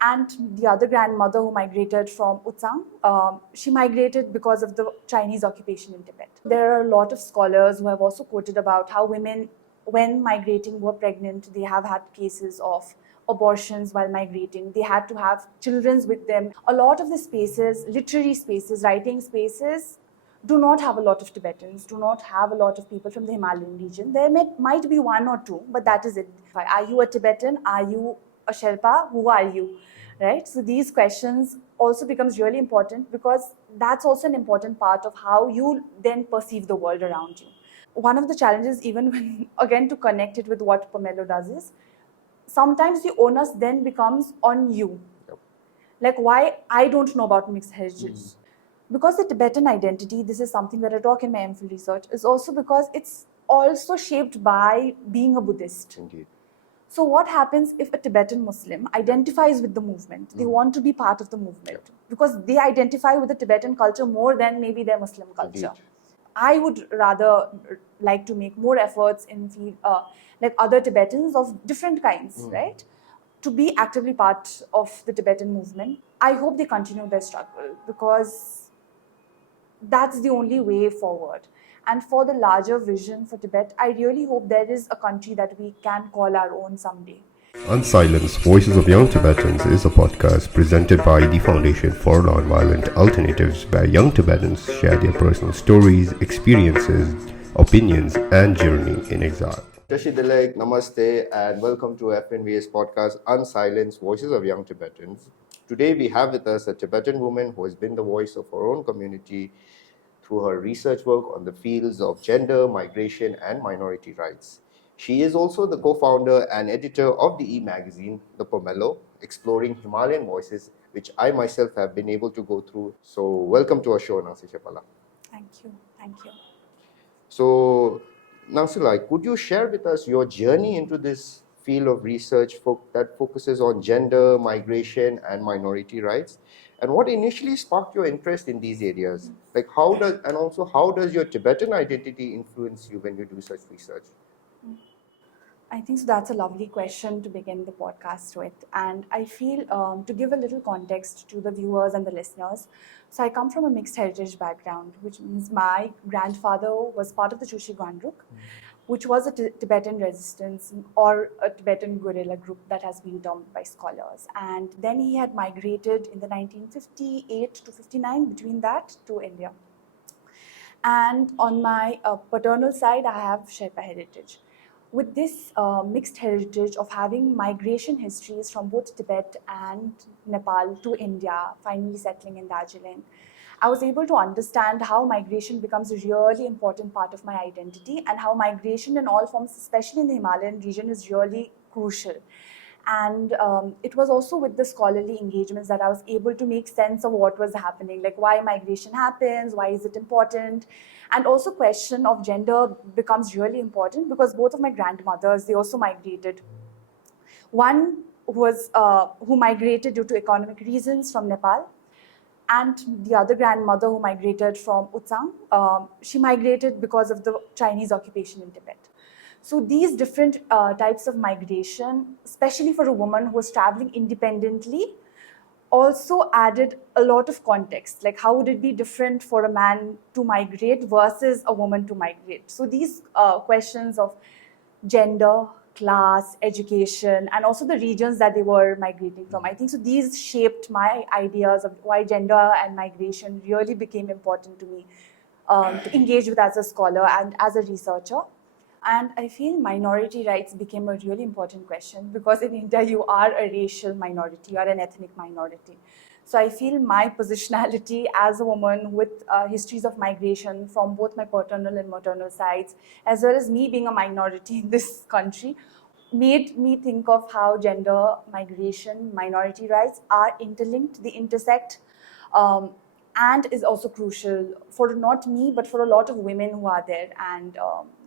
And the other grandmother who migrated from Utsang, she migrated because of the Chinese occupation in Tibet. There are a lot of scholars who have also quoted about how women, when migrating, were pregnant. They have had cases of abortions while migrating. They had to have children with them. A lot of the spaces, literary spaces, writing spaces, do not have a lot of Tibetans, do not have a lot of people from the Himalayan region. There might be one or two, but that is it. Are you a Tibetan? Are you a Sherpa? Who are you? Right? So these questions also becomes really important because that's also an important part of how you then perceive the world around you. One of the challenges, even when, again, to connect it with what Pomelo does, is sometimes the onus then becomes on you. Like, why I don't know about mixed heritage. Because the Tibetan identity, this is something that I talk in my MPhil research, is also because it's also shaped by being a Buddhist. Indeed. So what happens if a Tibetan Muslim identifies with the movement? They want to be part of the movement because they identify with the Tibetan culture more than maybe their Muslim culture. Indeed. I would rather like to make more efforts in like other Tibetans of different kinds, right? To be actively part of the Tibetan movement. I hope they continue their struggle because that's the only way forward. And for the larger vision for Tibet, I really hope there is a country that we can call our own someday. Unsilenced Voices of Young Tibetans is a podcast presented by the Foundation for Nonviolent Alternatives, where young Tibetans share their personal stories, experiences, opinions, and journey in exile. Tashidilek, namaste, and welcome to FNV's podcast, Unsilenced Voices of Young Tibetans. Today we have with us a Tibetan woman who has been the voice of her own community through her research work on the fields of gender, migration, and minority rights. She is also the co-founder and editor of the e-magazine, The Pomelo, exploring Himalayan voices, which I myself have been able to go through. So welcome to our show, Nangsel Sherpa. Thank you. Thank you. So, Nangsel, could you share with us your journey into this field of research that focuses on gender, migration, and minority rights? And what initially sparked your interest in these areas? Like how does your Tibetan identity influence you when you do such research? I think so that's a lovely question to begin the podcast with. And I feel to give a little context to the viewers and the listeners. So I come from a mixed heritage background, which means my grandfather was part of the Chushi Gwanruk, which was a Tibetan resistance or a Tibetan guerrilla group that has been termed by scholars. And then he had migrated in the 1958 to 59, between that, to India. And on my paternal side, I have Sherpa heritage. With this mixed heritage of having migration histories from both Tibet and Nepal to India, finally settling in Darjeeling, I was able to understand how migration becomes a really important part of my identity and how migration in all forms, especially in the Himalayan region, is really crucial. And it was also with the scholarly engagements that I was able to make sense of what was happening, like why migration happens, why is it important, and also question of gender becomes really important because both of my grandmothers, they also migrated. One who migrated due to economic reasons from Nepal, and the other grandmother who migrated from Utsang, she migrated because of the Chinese occupation in Tibet. So these different types of migration, especially for a woman who was traveling independently, also added a lot of context. Like how would it be different for a man to migrate versus a woman to migrate? So these questions of gender, class, education, and also the regions that they were migrating from. I think so these shaped my ideas of why gender and migration really became important to me to engage with as a scholar and as a researcher. And I feel minority rights became a really important question because in India, you are a racial minority, you are an ethnic minority. So I feel my positionality as a woman with histories of migration from both my paternal and maternal sides, as well as me being a minority in this country, made me think of how gender, migration, minority rights are interlinked, they intersect, and is also crucial for not me, but for a lot of women who are there, and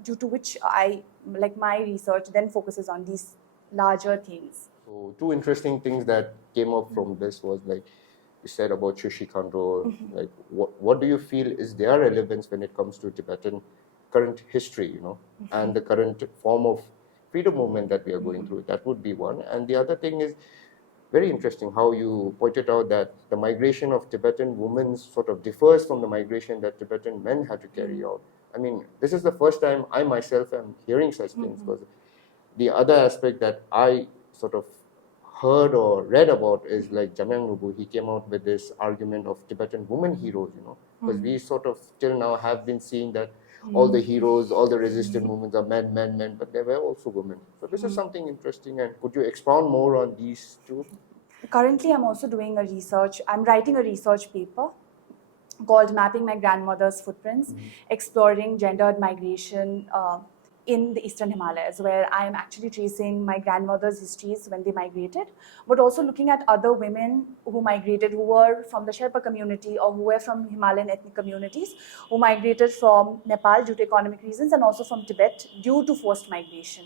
due to which my research then focuses on these larger themes. So two interesting things that came up from this was like you said about Chushi Khandro, like what do you feel is their relevance when it comes to Tibetan current history, and the current form of freedom movement that we are going through? That would be one. And the other thing is very interesting how you pointed out that the migration of Tibetan women sort of differs from the migration that Tibetan men had to carry out. I mean, this is the first time I myself am hearing such things, because the other aspect that I sort of heard or read about is like Jamyang Nubu. He came out with this argument of Tibetan women heroes, because we sort of till now have been seeing that all the heroes, all the resistance movements are men, but there were also women. So this is something interesting, and could you expound more on these two? Currently, I'm also doing I'm writing a research paper called Mapping My Grandmother's Footprints, exploring gendered migration in the Eastern Himalayas, where I am actually tracing my grandmother's histories when they migrated, but also looking at other women who migrated, who were from the Sherpa community or who were from Himalayan ethnic communities, who migrated from Nepal due to economic reasons and also from Tibet due to forced migration.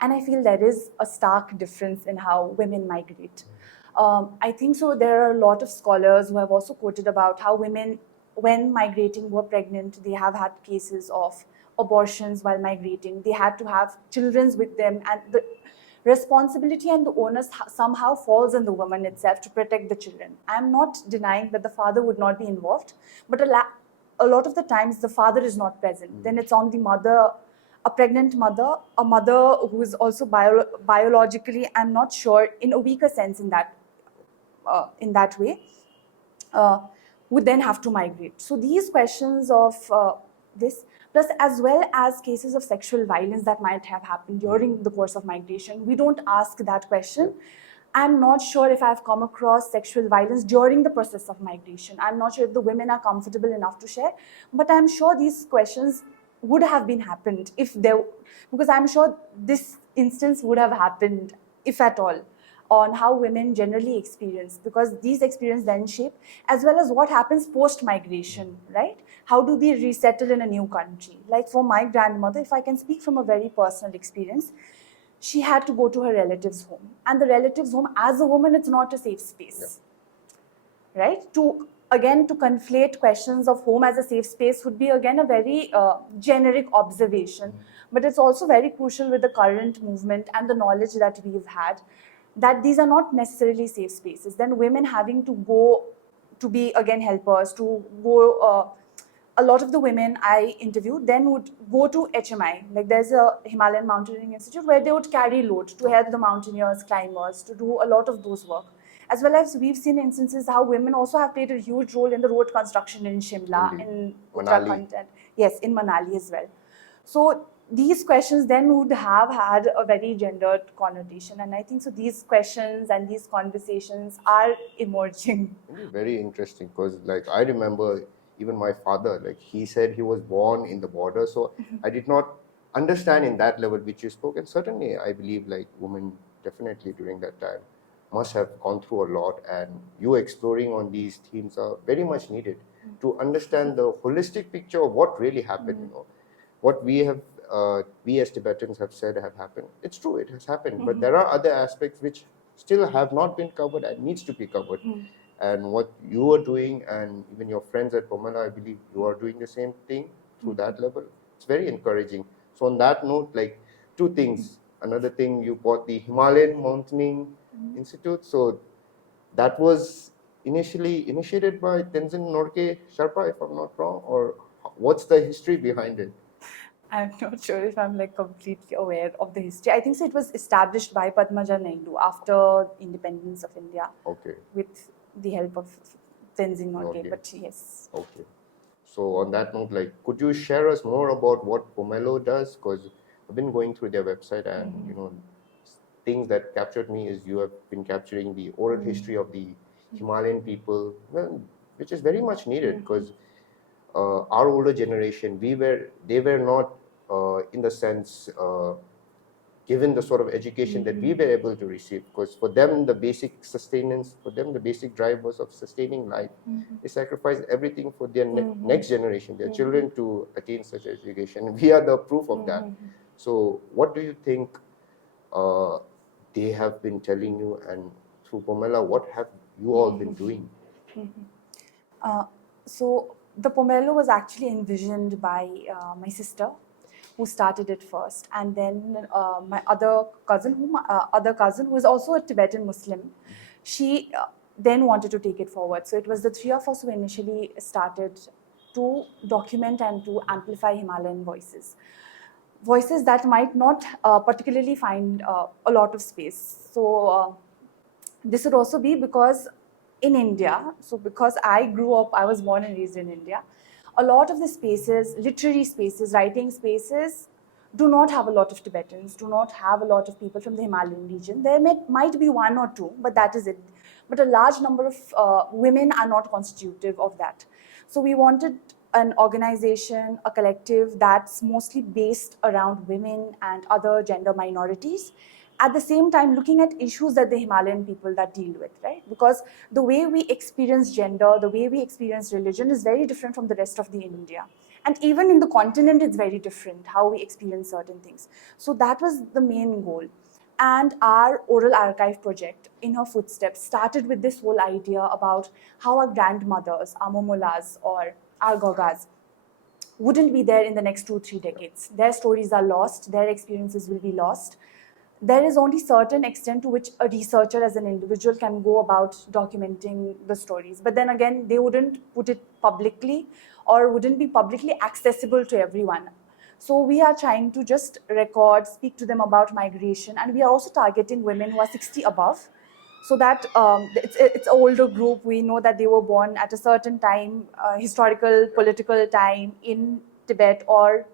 And I feel there is a stark difference in how women migrate. I think so. There are a lot of scholars who have also quoted about how women, when migrating, were pregnant. They have had cases of abortions while migrating. They had to have children with them, and the responsibility and the onus somehow falls on the woman itself to protect the children. I'm not denying that the father would not be involved, but a lot of the times the father is not present. Then it's on the mother, a pregnant mother, a mother who is also biologically, I'm not sure, in a weaker sense in that way, would then have to migrate. So these questions of this, plus as well as cases of sexual violence that might have happened during the course of migration, we don't ask that question. I'm not sure if I've come across sexual violence during the process of migration. I'm not sure if the women are comfortable enough to share, but I'm sure these questions would have been happened if there, because I'm sure this instance would have happened, if at all, on how women generally experience, because these experiences then shape, as well as what happens post-migration, right? How do they resettle in a new country? Like for my grandmother, if I can speak from a very personal experience, she had to go to her relative's home. And the relative's home, as a woman, it's not a safe space, right? To conflate questions of home as a safe space would be again a very generic observation, but it's also very crucial with the current movement and the knowledge that we've had, that these are not necessarily safe spaces. Then women having to go to be again helpers, to go, a lot of the women I interviewed then would go to HMI, like there's a Himalayan Mountaineering Institute where they would carry load to help the mountaineers, climbers, to do a lot of those work. As well as we've seen instances how women also have played a huge role in the road construction in Shimla, in Uttarakhand, and yes, in Manali as well. So these questions then would have had a very gendered connotation, and I think so these questions and these conversations are emerging. Very interesting, because like I remember even my father, like he said he was born in the border, so I did not understand in that level which you spoke, and certainly I believe like women definitely during that time must have gone through a lot, and you exploring on these themes are very much needed to understand the holistic picture of what really happened. What we as Tibetans have said have happened. It's true, it has happened, but there are other aspects which still have not been covered and needs to be covered. And what you are doing, and even your friends at Pomelo, I believe you are doing the same thing through that level. It's very encouraging. So on that note, like two things. Another thing, you bought the Himalayan Mountaineering Institute. So that was initially initiated by Tenzin Norgay Sherpa, if I'm not wrong, or what's the history behind it? I'm not sure if I'm like completely aware of the history. I think so it was established by Padmaja Naidu after independence of India. Okay. With the help of Tenzin Norgay, but yes. Okay. So on that note, like, could you share us more about what Pomelo does? Because I've been going through their website, and things that captured me is you have been capturing the oral history of the Himalayan people, which is very much needed, because our older generation, they were not in the sense given the sort of education that we were able to receive, because for them the basic sustenance, for them the basic drive was of sustaining life. They sacrificed everything for their next generation, their children, to attain such education. We are the proof of that. So what do you think they have been telling you, and through Pomelo, what have you all been doing? So the Pomelo was actually envisioned by my sister, who started it first, and then my other cousin, who is also a Tibetan Muslim, she then wanted to take it forward. So it was the three of us who initially started to document and to amplify Himalayan voices that might not particularly find a lot of space. So this would also be because in India, so because I was born and raised in India, a lot of the spaces, literary spaces, writing spaces, do not have a lot of Tibetans, do not have a lot of people from the Himalayan region. There might be one or two, but that is it. But a large number of women are not constitutive of that. So we wanted an organization, a collective that's mostly based around women and other gender minorities, at the same time looking at issues that the Himalayan people that deal with, right? Because the way we experience gender, the way we experience religion is very different from the rest of the India. And even in the continent, it's very different how we experience certain things. So that was the main goal. And our oral archive project, In Her Footsteps, started with this whole idea about how our grandmothers, our momolas, or our gogas wouldn't be there in the next 2-3 decades. Their stories are lost, their experiences will be lost. There is only certain extent to which a researcher as an individual can go about documenting the stories. But then again, they wouldn't put it publicly or wouldn't be publicly accessible to everyone. So we are trying to just record, speak to them about migration, and we are also targeting women who are 60 above, so that it's an older group. We know that they were born at a certain time, historical, political time in Tibet or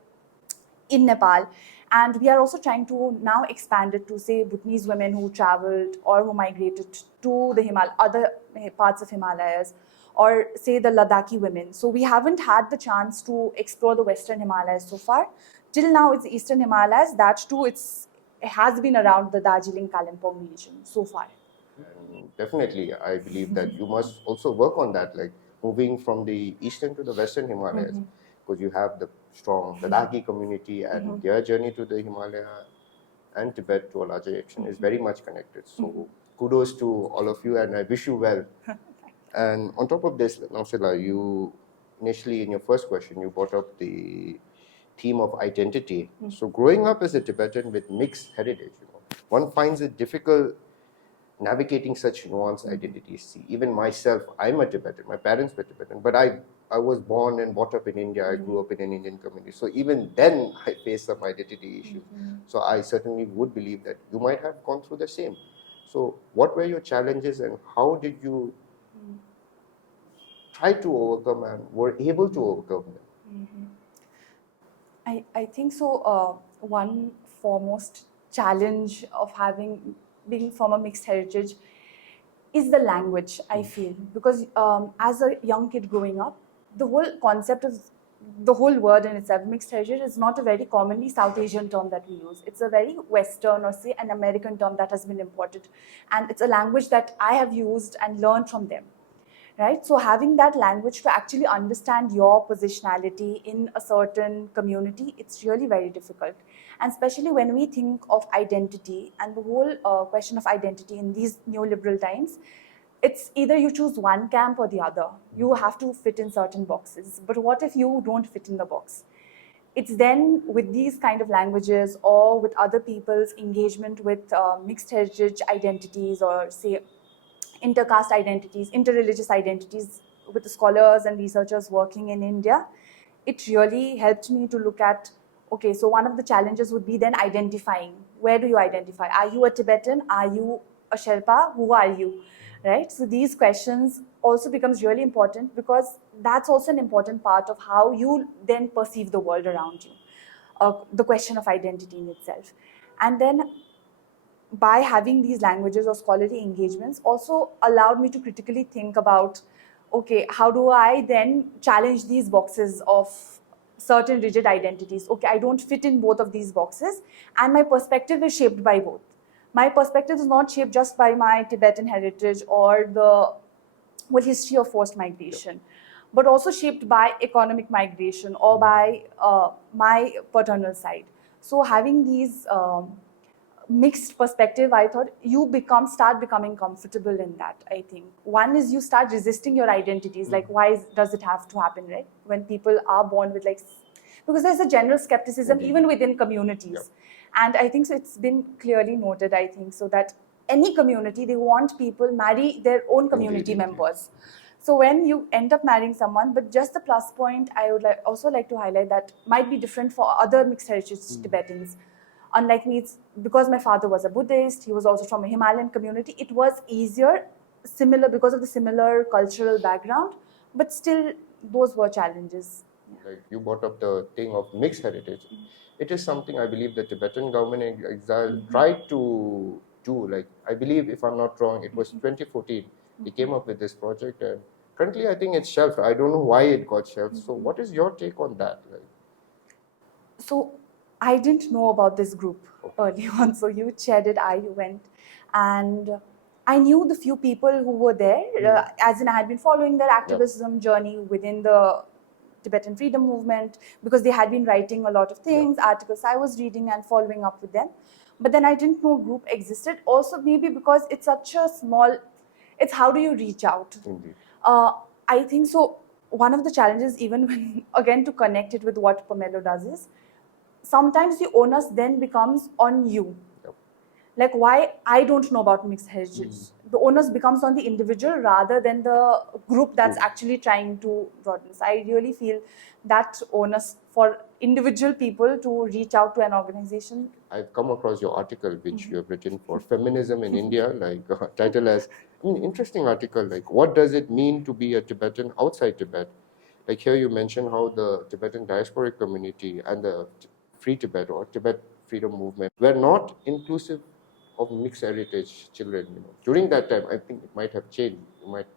in Nepal. And we are also trying to now expand it to, say, Bhutanese women who traveled or who migrated to the other parts of Himalayas, or say the Ladakhi women. So we haven't had the chance to explore the Western Himalayas so far. Till now, it's the Eastern Himalayas. That too, it has been around the Darjeeling, Kalimpong region so far. And definitely, I believe that you must also work on that, like moving from the Eastern to the Western Himalayas, because you have the strong Ladakhi community, and their journey to the Himalaya and Tibet to a larger extent is very much connected. So kudos to all of you, and I wish you well. And on top of this, Nangsela, you initially in your first question, you brought up the theme of identity. So growing up as a Tibetan with mixed heritage, one finds it difficult navigating such nuanced identities. See, even myself, I'm a Tibetan. My parents were Tibetan, but I was born and brought up in India. I grew up in an Indian community. So even then, I faced some identity issues. So I certainly would believe that you might have gone through the same. So what were your challenges, and how did you try to overcome and were able to overcome them? I think so. One foremost challenge of being from a mixed heritage is the language, I feel. Because as a young kid growing up, the whole concept of the whole word in itself, mixed heritage, is not a very commonly South Asian term that we use. It's a very Western, or say an American term that has been imported. And it's a language that I have used and learned from them. Right? So having that language to actually understand your positionality in a certain community, it's really very difficult. And especially when we think of identity and the whole question of identity in these neoliberal times, it's either you choose one camp or the other. You have to fit in certain boxes. But what if you don't fit in the box? It's then with these kind of languages, or with other people's engagement with mixed heritage identities, or say intercaste identities, interreligious identities, with the scholars and researchers working in India, it really helped me to look at, okay, so one of the challenges would be then identifying. Where do you identify? Are you a Tibetan? Are you a Sherpa? Who are you? Right? So these questions also becomes really important, because that's also an important part of how you then perceive the world around you. The question of identity in itself. And then by having these languages or scholarly engagements also allowed me to critically think about, okay, how do I then challenge these boxes of certain rigid identities? Okay, I don't fit in both of these boxes, and my perspective is shaped by both. My perspective is not shaped just by my Tibetan heritage or the whole history of forced migration, but also shaped by economic migration or by my paternal side. So having these mixed perspective, I thought you start becoming comfortable in that. I think one is you start resisting your identities, like why does it have to happen, right? When people are born with like because there's a general skepticism Indeed. even within communities. Yep. And I think so it's been clearly noted, I think, so that any community, they want people marry their own community Indeed. members. So when you end up marrying someone, but just the plus point I would also like to highlight that might be different for other mixed heritage Tibetans. Unlike me, it's because my father was a Buddhist, he was also from a Himalayan community, it was easier, similar because of the similar cultural background, but still those were challenges. Like you brought up the thing of mixed heritage. It is something I believe the Tibetan government in exile tried to do. Like I believe, if I'm not wrong, it was 2014. They came up with this project, and currently I think it's shelved. I don't know why it got shelved. So what is your take on that? Like, so I didn't know about this group early on. So you chaired it, I went, and I knew the few people who were there, as in I had been following their activism journey within the Tibetan freedom movement, because they had been writing a lot of things, articles I was reading and following up with them. But then I didn't know group existed. Also, maybe because it's such a small, it's how do you reach out? indeed. I think so. One of the challenges, even when, again, to connect it with what Pomelo does, is sometimes the onus then becomes on you. Yep. Like, why I don't know about mixed heritage. The onus becomes on the individual rather than the group that's actually trying to broaden. So I really feel that onus for individual people to reach out to an organization. I've come across your article, which you have written for Feminism in India, like title as, interesting article, like what does it mean to be a Tibetan outside Tibet? Like here you mention how the Tibetan diasporic community and the Free Tibet or Tibet freedom movement were not inclusive of mixed heritage children. During that time, I think it might have changed.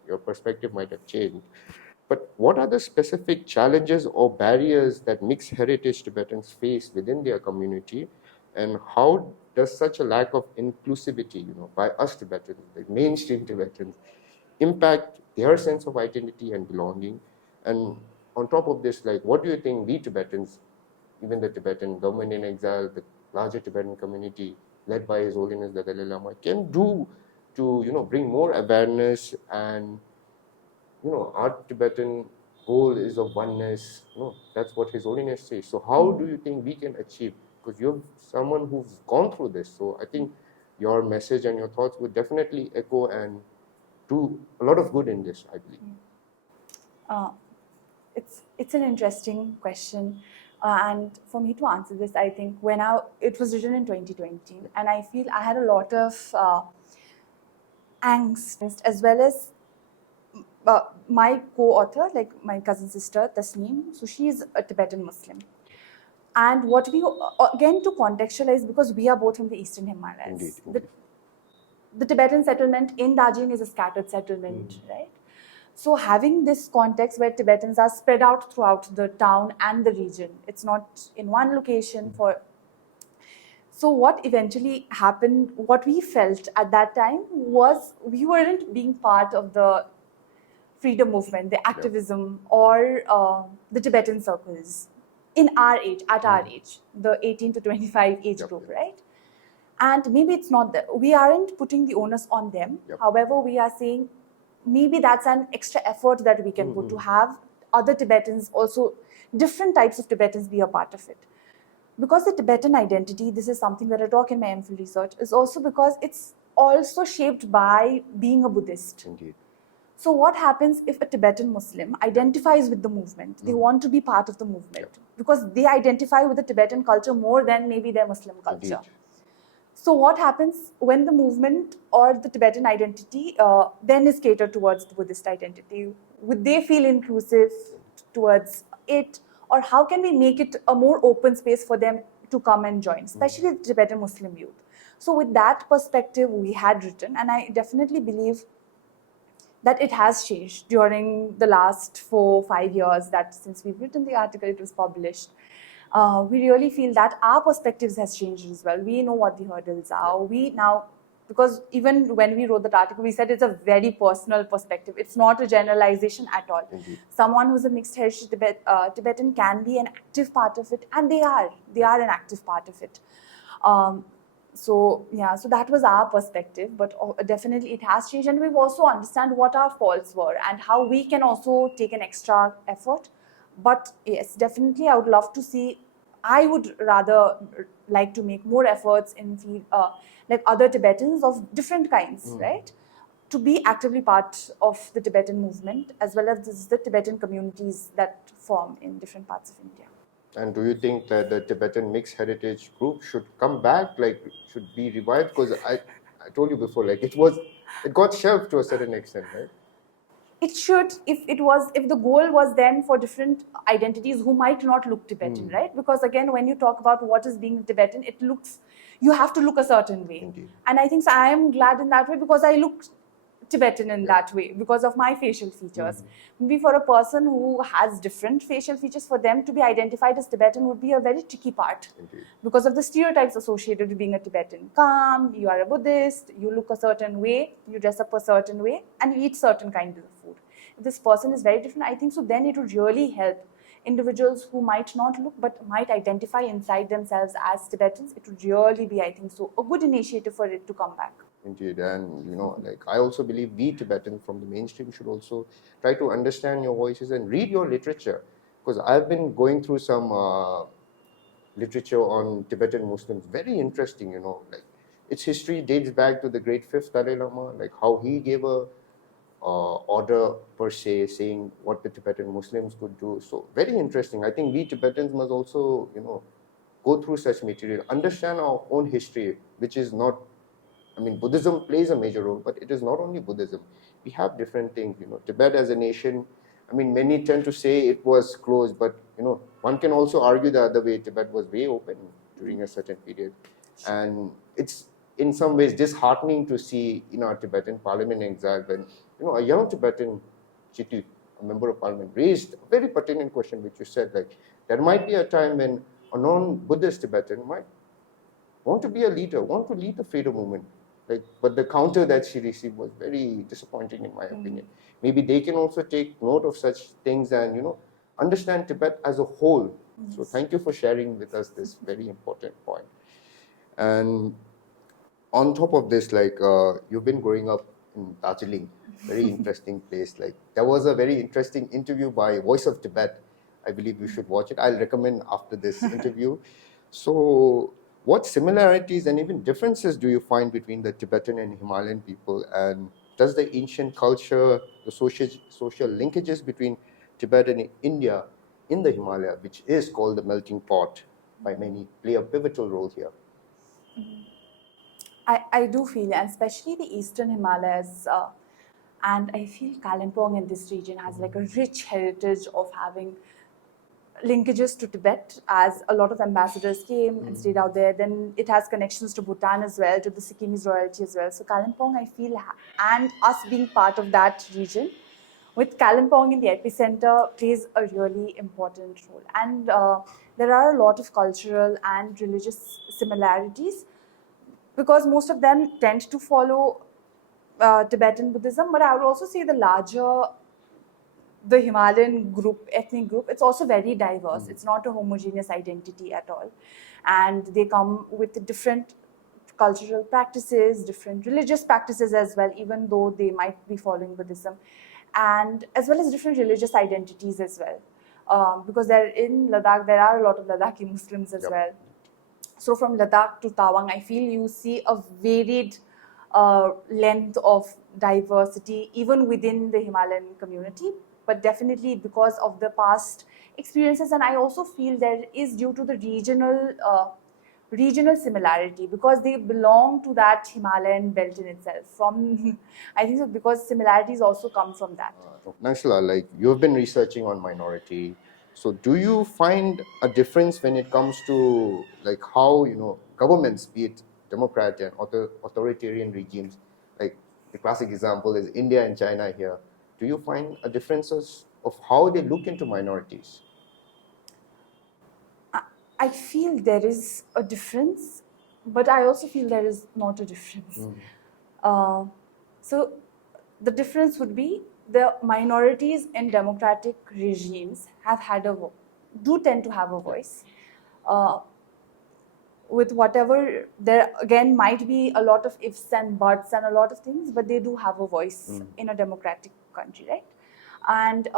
Your perspective might have changed. But what are the specific challenges or barriers that mixed heritage Tibetans face within their community, and how does such a lack of inclusivity, by us Tibetans, like mainstream Tibetans, impact their sense of identity and belonging? And on top of this, like, what do you think we Tibetans, even the Tibetan government in exile, the larger Tibetan community led by His Holiness the Dalai Lama, can do to bring more awareness? And our Tibetan goal is of oneness. That's what His Holiness says. So how do you think we can achieve? Because you're someone who's gone through this. So I think your message and your thoughts would definitely echo and do a lot of good in this, I believe. It's an interesting question. And for me to answer this, I think it was written in 2020, and I feel I had a lot of angst, as well as my co-author, like my cousin sister Tasneem. So she is a Tibetan Muslim, and what we again to contextualize, because we are both from the Eastern Himalayas. Indeed. The Tibetan settlement in Darjeeling is a scattered settlement, right? So having this context where Tibetans are spread out throughout the town and the region, it's not in one location So what eventually happened, what we felt at that time was we weren't being part of the freedom movement, the activism, or the Tibetan circles in our age, at our age, the 18 to 25 age group, right? And maybe it's not that we aren't putting the onus on them. However, we are saying maybe that's an extra effort that we can put to have other Tibetans, also different types of Tibetans, be a part of it. Because the Tibetan identity, this is something that I talk in my MPhil research, is also because it's also shaped by being a Buddhist. Indeed. So what happens if a Tibetan Muslim identifies with the movement? They want to be part of the movement because they identify with the Tibetan culture more than maybe their Muslim culture. Indeed. So what happens when the movement or the Tibetan identity then is catered towards the Buddhist identity? Would they feel inclusive towards it? Or how can we make it a more open space for them to come and join, especially the Tibetan Muslim youth? So with that perspective, we had written, and I definitely believe that it has changed during the last 4-5 years that since we've written the article, it was published. We really feel that our perspectives has changed as well. We know what the hurdles are. We now, because even when we wrote that article, we said it's a very personal perspective. It's not a generalization at all. Indeed. Someone who's a mixed heritage Tibetan can be an active part of it, and they are an active part of it. So that was our perspective, but definitely it has changed, and we've also understand what our faults were and how we can also take an extra effort. But yes, definitely I would love to see, I would rather like to make more efforts in like other Tibetans of different kinds, right? To be actively part of the Tibetan movement, as well as the Tibetan communities that form in different parts of India. And do you think that the Tibetan mixed heritage group should come back, like should be revived? Because I told you before, like it got shelved to a certain extent, right? It should, if the goal was then for different identities who might not look Tibetan, right? Because again, when you talk about what is being Tibetan, you have to look a certain way. Indeed. And I think so I am glad in that way, because I look Tibetan in that way because of my facial features. Maybe for a person who has different facial features, for them to be identified as Tibetan would be a very tricky part. Indeed. Because of the stereotypes associated with being a Tibetan. Calm, you are a Buddhist, you look a certain way, you dress up a certain way, and you eat certain kinds of food. If this person is very different, I think so then it would really help individuals who might not look but might identify inside themselves as Tibetans. It would really be, I think so, a good initiative for it to come back. Indeed, and like I also believe we Tibetans from the mainstream should also try to understand your voices and read your literature, because I've been going through some literature on Tibetan Muslims, very interesting. Like its history dates back to the great fifth Dalai Lama, like how he gave a order per se saying what the Tibetan Muslims could do. So very interesting. I think we Tibetans must also go through such material, understand our own history, which is not. I mean, Buddhism plays a major role, but it is not only Buddhism. We have different things. Tibet as a nation, I mean, many tend to say it was closed, but one can also argue the other way. Tibet was way open during a certain period, and it's in some ways disheartening to see in our Tibetan parliament exile when a young Tibetan Chitu, a member of parliament, raised a very pertinent question, which you said, like there might be a time when a non-Buddhist Tibetan might want to be a leader, want to lead the freedom movement. But the counter that she received was very disappointing, in my opinion. Maybe they can also take note of such things and understand Tibet as a whole. Yes. So thank you for sharing with us this very important point. And on top of this, you've been growing up in Darjeeling, very interesting place. Like there was a very interesting interview by Voice of Tibet. I believe you should watch it. I'll recommend after this interview. So what similarities and even differences do you find between the Tibetan and Himalayan people? And does the ancient culture, the social linkages between Tibet and India in the Himalaya, which is called the melting pot by many, play a pivotal role here? I do feel, and especially the Eastern Himalayas, and I feel Kalimpong in this region has like a rich heritage of having linkages to Tibet, as a lot of ambassadors came and stayed out there. Then it has connections to Bhutan as well, to the Sikkimese royalty as well. So Kalimpong, I feel, and us being part of that region, with Kalimpong in the epicenter, plays a really important role. And there are a lot of cultural and religious similarities, because most of them tend to follow Tibetan Buddhism, but I would also say the Himalayan group, ethnic group, it's also very diverse. It's not a homogeneous identity at all. And they come with different cultural practices, different religious practices as well, even though they might be following Buddhism, and as well as different religious identities as well. Because in Ladakh, there are a lot of Ladakhi Muslims as well. So from Ladakh to Tawang, I feel you see a varied length of diversity even within the Himalayan community, but definitely because of the past experiences. And I also feel that is due to the regional similarity, because they belong to that Himalayan belt in itself. I think so, because similarities also come from that. Nangsel, like you've been researching on minority. So do you find a difference when it comes to like how, governments, be it democrat and authoritarian regimes, like the classic example is India and China here. Do you find a differences of how they look into minorities? I feel there is a difference, but I also feel there is not a difference. So the difference would be the minorities in democratic regimes do tend to have a voice. With whatever, there again might be a lot of ifs and buts and a lot of things, but they do have a voice in a democratic country, right? And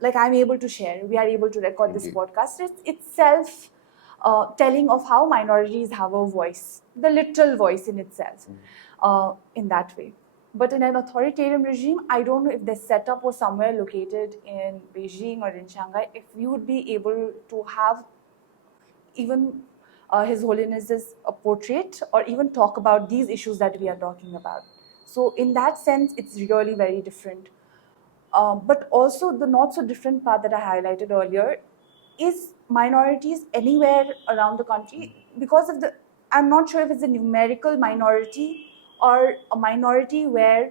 like I'm able to share, we are able to record this Indeed. podcast, it's itself telling of how minorities have a voice, the literal voice in itself, in that way. But in an authoritarian regime, I don't know if the setup was somewhere located in Beijing or in Shanghai, if we would be able to have even His Holiness's portrait or even talk about these issues that we are talking about. So in that sense, it's really very different. But also the not so different part that I highlighted earlier is minorities anywhere around the country, because of the, I'm not sure if it's a numerical minority or a minority where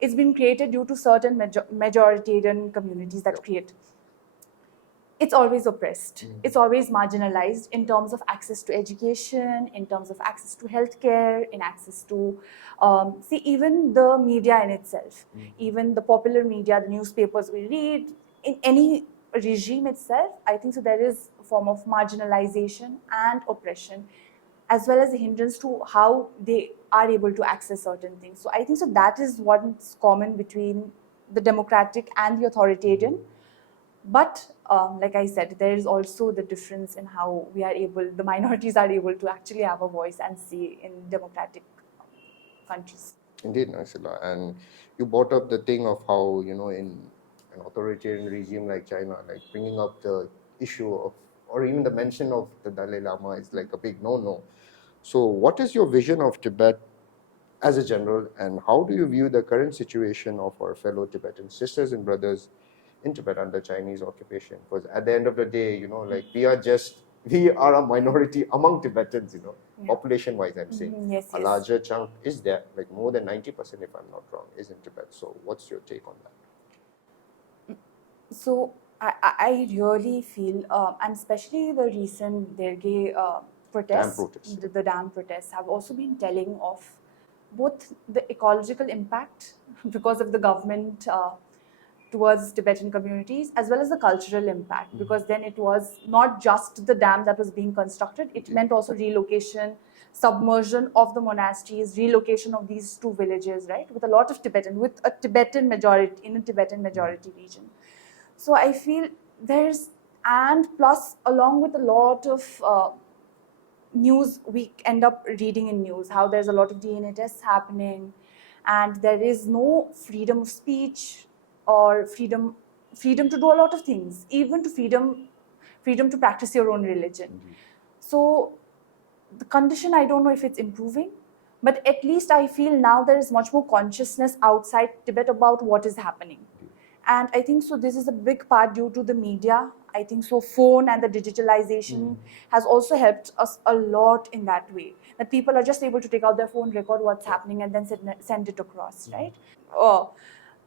it's been created due to certain majoritarian communities that create. It's always oppressed. It's always marginalized in terms of access to education, in terms of access to healthcare, in access to, see, even the media in itself, even the popular media, the newspapers we read, in any regime itself, I think so there is a form of marginalization and oppression, as well as a hindrance to how they are able to access certain things. So I think so that is what's common between the democratic and the authoritarian. But like I said, there is also the difference in how we are able, the minorities are able to actually have a voice and say in democratic countries. Indeed, Nangsela. And you brought up the thing of how, in an authoritarian regime like China, like bringing up the issue of, or even the mention of the Dalai Lama is like a big no-no. So what is your vision of Tibet as a general, and how do you view the current situation of our fellow Tibetan sisters and brothers in Tibet under Chinese occupation? Because at the end of the day, like we are a minority among Tibetans, Yeah. population-wise, I'm saying. Yes, A yes. larger chunk is there, like more than 90%, if I'm not wrong, is in Tibet. So what's your take on that? So I really feel, and especially the recent Derge protests, Dam protests. the dam protests have also been telling of both the ecological impact because of the government towards Tibetan communities, as well as the cultural impact, because then it was not just the dam that was being constructed, it meant also relocation, submersion of the monasteries, relocation of these two villages, right, with a lot of Tibetan, with a Tibetan majority, in a Tibetan majority region. So I feel there's, and plus along with a lot of news, we end up reading in news how there's a lot of DNA tests happening, and there is no freedom of speech or freedom to do a lot of things, even to freedom to practice your own religion. So the condition, I don't know if it's improving, but at least I feel now there is much more consciousness outside Tibet about what is happening. And I think so this is a big part due to the media. I think so phone and the digitalization has also helped us a lot in that way, that people are just able to take out their phone, record what's happening, and then send it across, right?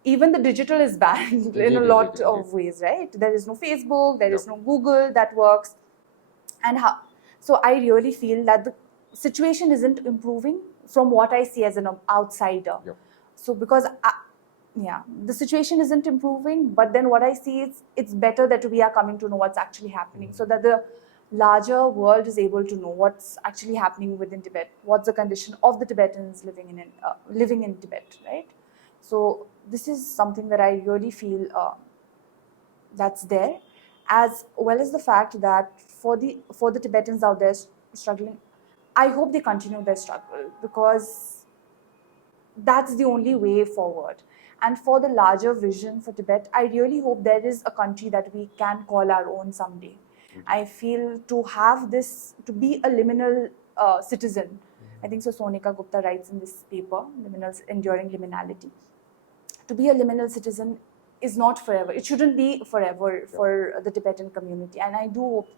Even the digital is banned in a lot of ways, right? There is no Facebook, there is no Google that works. And so I really feel that the situation isn't improving from what I see as an outsider. So because the situation isn't improving, but then what I see is it's better that we are coming to know what's actually happening, so that the larger world is able to know what's actually happening within Tibet, what's the condition of the Tibetans living in Tibet, right? So this is something that I really feel that's there, as well as the fact that for the Tibetans out there struggling, I hope they continue their struggle, because that's the only way forward. And for the larger vision for Tibet, I really hope there is a country that we can call our own someday. I feel to have this, to be a liminal citizen, I think so Sonika Gupta writes in this paper, Enduring Liminality. To be a liminal citizen is not forever. It shouldn't be forever for the Tibetan community. And I do hope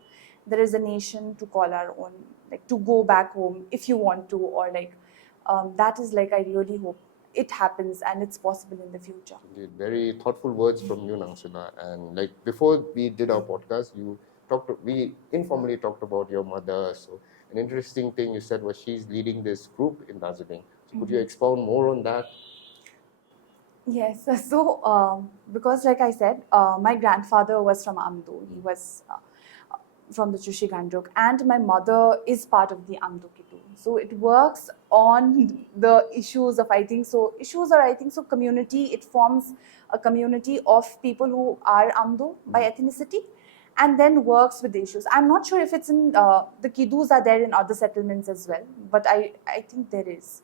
there is a nation to call our own, like to go back home if you want to, or like that is like, I really hope it happens and it's possible in the future. Indeed, very thoughtful words from you, Nangsela. And like before we did our podcast, we informally talked about your mother. So an interesting thing you said was she's leading this group in Darjeeling. So could you expound more on that? Yes, so because like I said, my grandfather was from Amdo. He was from the Chushi Gandruk, and my mother is part of the Amdo Kitu. So it works on the issues of, I think so, issues, or I think so, community. It forms a community of people who are Amdo by ethnicity, and then works with the issues. I'm not sure if it's in the Kidus are there in other settlements as well, but I think there is.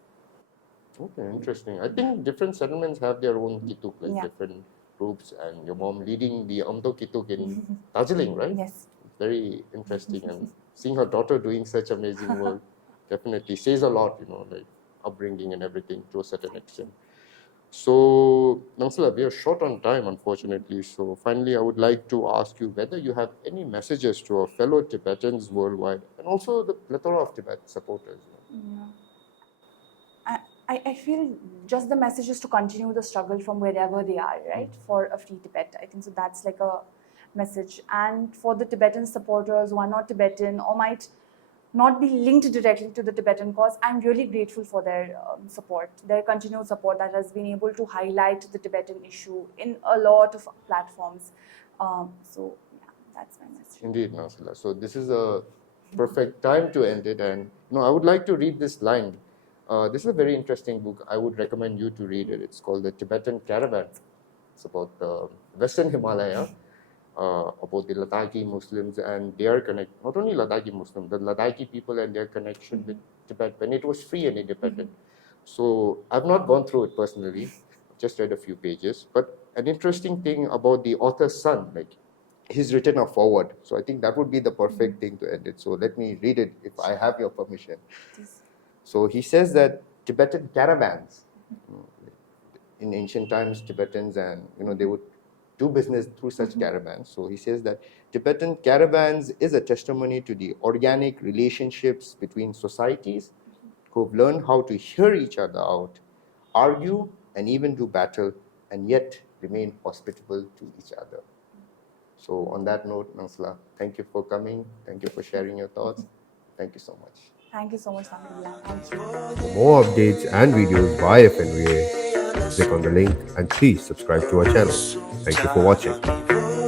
Okay, interesting. I think different settlements have their own kituk, like Yeah. different groups, and your mom leading the Amdo kituk in Darjeeling, right? Yes. Very interesting, and seeing her daughter doing such amazing work definitely says a lot, like upbringing and everything to a certain extent. So, Nangsela, we are short on time, unfortunately. So, finally, I would like to ask you whether you have any messages to our fellow Tibetans worldwide and also the plethora of Tibet supporters. Yeah. I feel just the message is to continue the struggle from wherever they are, right? For a free Tibet. I think so that's like a message. And for the Tibetan supporters who are not Tibetan or might not be linked directly to the Tibetan cause, I'm really grateful for their support, their continued support that has been able to highlight the Tibetan issue in a lot of platforms. So, yeah, that's my message. Indeed, Nangsela. So, this is a perfect time to end it. And I would like to read this line. This is a very interesting book. I would recommend you to read it. It's called The Tibetan Caravan. It's about the Western Himalaya, about the Ladakhi Muslims and their connect. Not only Ladakhi Muslims, the Ladakhi people and their connection with Tibet when it was free and independent. So I've not gone through it personally. Just read a few pages. But an interesting thing about the author's son, like he's written a foreword. So I think that would be the perfect thing to end it. So let me read it if I have your permission. So he says that Tibetan caravans, in ancient times, Tibetans and they would do business through such caravans. So he says that Tibetan caravans is a testimony to the organic relationships between societies who've learned how to hear each other out, argue, and even do battle, and yet remain hospitable to each other. So on that note, Nangsela, thank you for coming. Thank you for sharing your thoughts. Thank you so much. Thank you so much, Samir. Thank you. For more updates and videos by FNVA, click on the link and please subscribe to our channel. Thank you for watching.